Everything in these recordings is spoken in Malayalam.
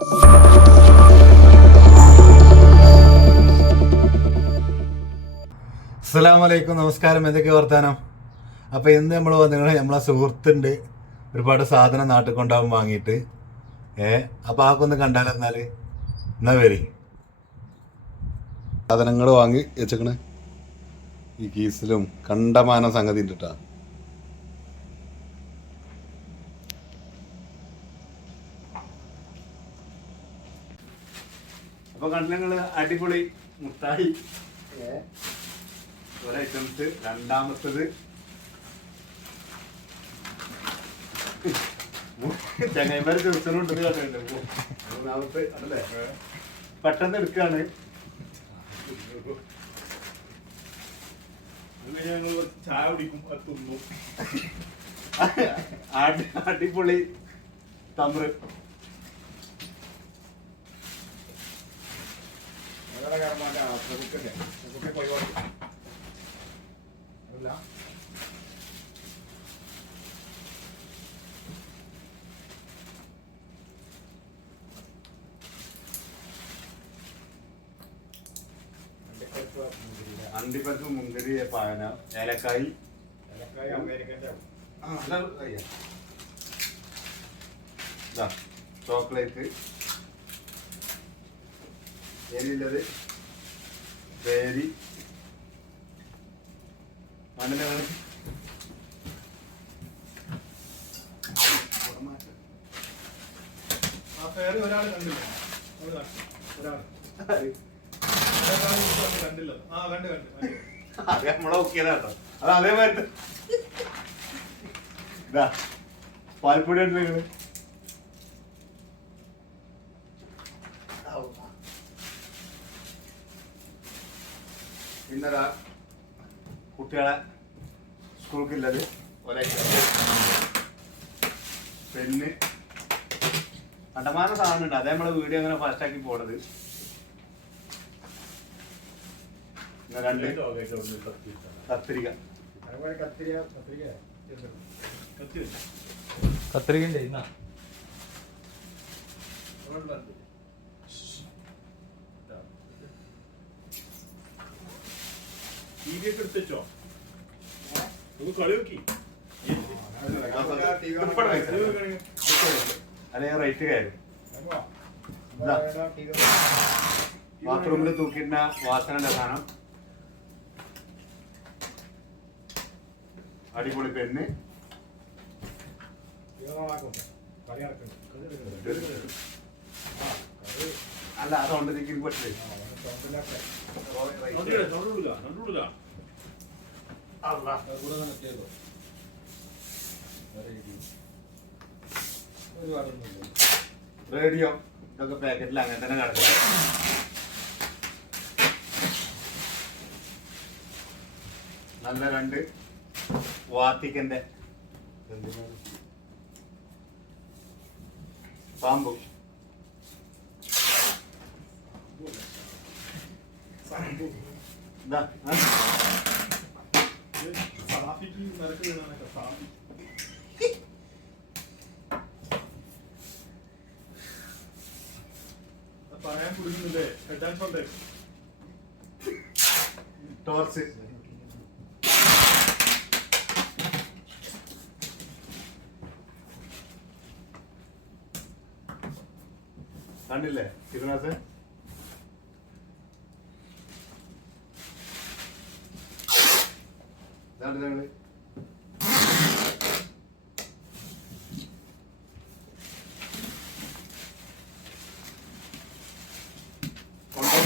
അസ്സലാമലൈക്കും. നമസ്കാരം. എന്തൊക്കെ വർത്താനം? അപ്പൊ ഇന്ന് നമ്മൾ വന്നിട്ട് നമ്മളെ സുഹൃത്തുണ്ട്. ഒരുപാട് സാധനം നാട്ടിൽ കൊണ്ടാവും വാങ്ങിയിട്ട്. ഏ അപ്പൊ ആക്കൊന്ന് കണ്ടാലെന്നാൽ എന്നാ വരി സാധനങ്ങൾ വാങ്ങി വെച്ചേക്കണേ. ഈ കീസിലും കണ്ടമാന സംഗതി ഉണ്ട് ട്ടാ. അപ്പൊ കണ്ണങ്ങൾ അടിപൊളി മുട്ടായി. ഒരു ഐറ്റംസ്. രണ്ടാമത്തത് ചങ്ങൈമാര് ദിവസമുണ്ട് മൂന്നാമത്തെ അല്ലേ? പെട്ടെന്ന് എടുക്കാണ്. ഞങ്ങൾ ചായ കുടിക്കും അണ്ടിപ്പരിപ്പ് മുന്തിരി. പായന ഏലക്കായി. ആ, അയ്യ. ഇതാ, ചോക്ലേറ്റ്. എരിയുള്ളത് പേരി? വേണം ആ ഒരാൾ കണ്ടില്ല. ഒരാൾ. കണ്ടില്ല. ആ കണ്ട് കണ്ട് നമ്മളെ നോക്കിയതാ കേട്ടോ. അത് അതേമാതിരി പാൽപ്പൊടി ഉണ്ട് നിങ്ങൾ? പിന്നതാ കുട്ടികളെ സ്കൂൾക്കുള്ളത് ഒരേ പെണ്ണ്. കണ്ടമാനം സാധനമുണ്ട്. അതേ നമ്മളെ വീഡിയോ അങ്ങനെ ഫാസ്റ്റ് ആക്കി പോണത്. രണ്ട് കേട്ടോ, കേട്ടോ, ഒന്ന് ഒക്കെ എടുത്ത് വെച്ചോ? ഒന്ന് കളി നോക്കി. അല്ലെങ്കിൽ റേറ്റ് കാര്യം ബാത്റൂമിൽ തൂക്കിയിട്ട വാസനന്റെ സാധനം. അടിപൊളി പെണ്ണ് അല്ല അതുകൊണ്ട് പറ്റില്ല നടുവില. റേഡിയോ ഇതൊക്കെ പാക്കറ്റിൽ അങ്ങനെ തന്നെ കിടക്കും. നല്ല രണ്ട് വാത്തിക്കന്റെ പാമ്പു. ഇതാ. നരക്ക് വീണാനൊക്കെ. അത് പറയാൻ കുടുങ്ങുന്നില്ലേ? Head and shoulder torch. കണ്ടില്ലേ? ഇതിനകത്ത് ഇതാണ്ട് ഞങ്ങൾ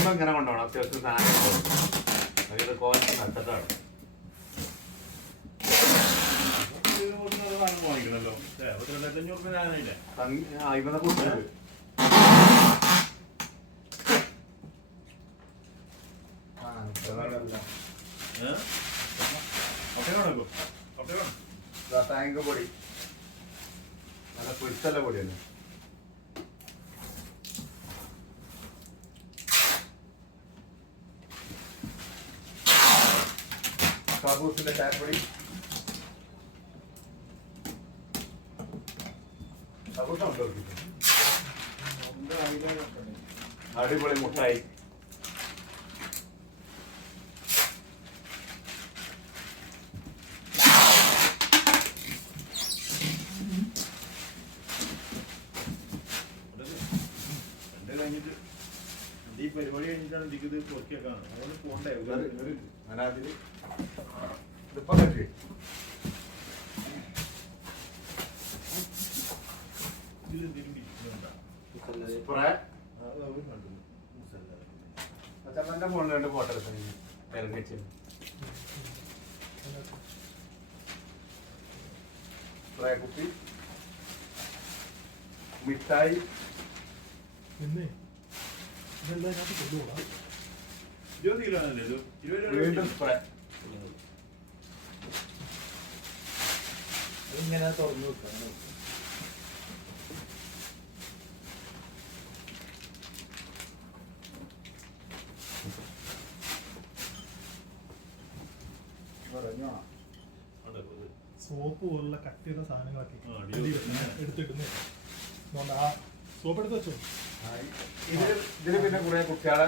കൊണ്ടുപോകുമ്പോ ഇങ്ങനെ കൊണ്ടുപോകണം. അത്യാവശ്യം സാധനം അതിന്റെ ക്വാളിറ്റി നഷ്ടത്താണ് വേണം ടാങ്ക് പൊടി. നല്ല പൊരിച്ചല്ല പൊടിയല്ലേ? I was on the other side. I was on the other. I was on the other പരിപാടി കഴിഞ്ഞിട്ടാണ് എനിക്ക് ഇത് അതുകൊണ്ട് പോണ്ടേ അതിൽ ഇതിപ്പോ. ഇതിൽ എന്തെങ്കിലും ഇരിക്കുന്നുണ്ടോ? സ്പ്രേ. മുസല്ല. അച്ഛമ്മന്റെ ഫോണിലുണ്ട് ഫോട്ടോ എടുത്തു. തിരക്കിച്ചു സ്പ്രേ കുപ്പി. മിഠായി. പിന്നെ? ഇരുപത് കിലോ ആണല്ലേ ഇത് ഇരുപത് കിലോ വീണ്ടും സ്പ്രേ അതിങ്ങനെ തുറന്നു വെക്കാം. സോപ്പ് പോലുള്ള കട്ടിയുള്ള സാധനങ്ങളൊക്കെ എടുത്തിട്ടുണ്ട് അടിയിൽ അടിയിൽ എടുത്തിടുന്നേ. അതുകൊണ്ട് ആ സോപ്പ് എടുത്ത് വെച്ചോ. ഇതിൽ ഇതിൽ പിന്നെ കുറെ കുട്ടികളെ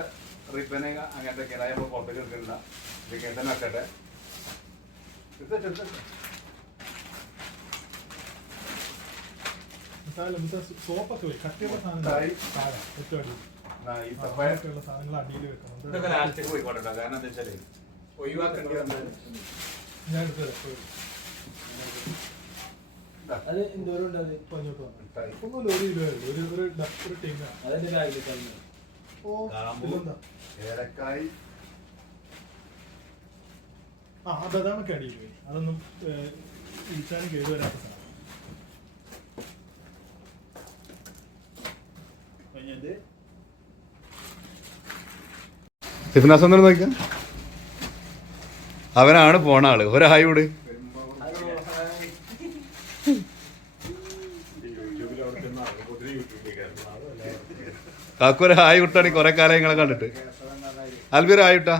റിബന് അങ്ങനത്തെ ഒക്കെ നമ്മൾ പുറത്തേക്ക് എടുക്കണില്ല ഇതൊക്കെ തന്നെ വെക്കട്ടെ സോപ്പൊക്കെ പോയി കട്ടിയുള്ള സാധനങ്ങൾ അടിയിൽ വെക്കണം. ഇതൊക്കെ ലാസ്റ്റിക്ക് പോയിക്കോട്ടെ കാരണം എന്താ വെച്ചാൽ ഒഴിവാക്കേണ്ടി വന്നത് ഞാൻ എടുത്ത് തരാം പോയി. അത് എന്തോരം ഉണ്ട് അത്? ഒന്നുമില്ല ഒരു കിലോ ഒരു ഒരു ഒരു അതിന്റെ ഓ. ഇതെന്താ? ഏലക്കായ്. ആ ബദാമൊക്കെ അടിയിൽ അതൊന്നും ഏഹ്, ഇടിച്ചാലും കേട് വരാത്ത സാധനം. കഴിഞ്ഞത് ഫിഫ്നാസ് ഒന്നും നോക്കാം അവനാണ് പോണ ആൾ. ഒരായോട്. കാക്കു ഒരു ഹായ് വിട്ടാണ് കൊറേ കാലം നിങ്ങളെ കണ്ടിട്ട് അൽബീർ ഹായ് വിട്ടാ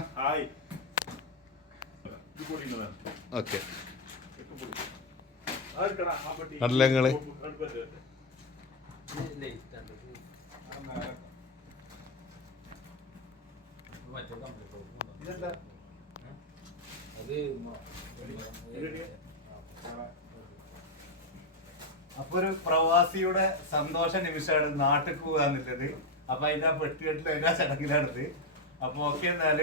ഓക്കെ. നല്ല നിങ്ങൾ. അടുപ്പത്ത്. ഇതെന്താ? അത് അപ്പൊ ഒരു പ്രവാസിയുടെ സന്തോഷ നിമിഷമാണ് നാട്ടിൽ പോകാന്നുള്ളത് അപ്പൊ അതിന്റെ പെട്ടുകെട്ടിൽ അതിന്റെ ചടങ്ങിലാണത് അപ്പൊ ഓക്കെ എന്നാൽ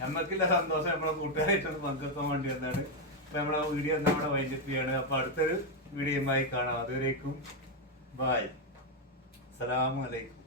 നമ്മക്കില്ല സന്തോഷം നമ്മളെ കൂട്ടുകാരായിട്ടൊന്ന് പങ്കെടുക്കാൻ വേണ്ടി വന്നാണ് അപ്പൊ നമ്മളെ വീഡിയോ നമ്മുടെ വൈൻഡപ്പ് ചെയ്യാണ്. അപ്പൊ അടുത്തൊരു വീഡിയോയുമായി കാണാം. അതുവരേക്കും ബായ് അസ്സലാമു അലൈക്കും.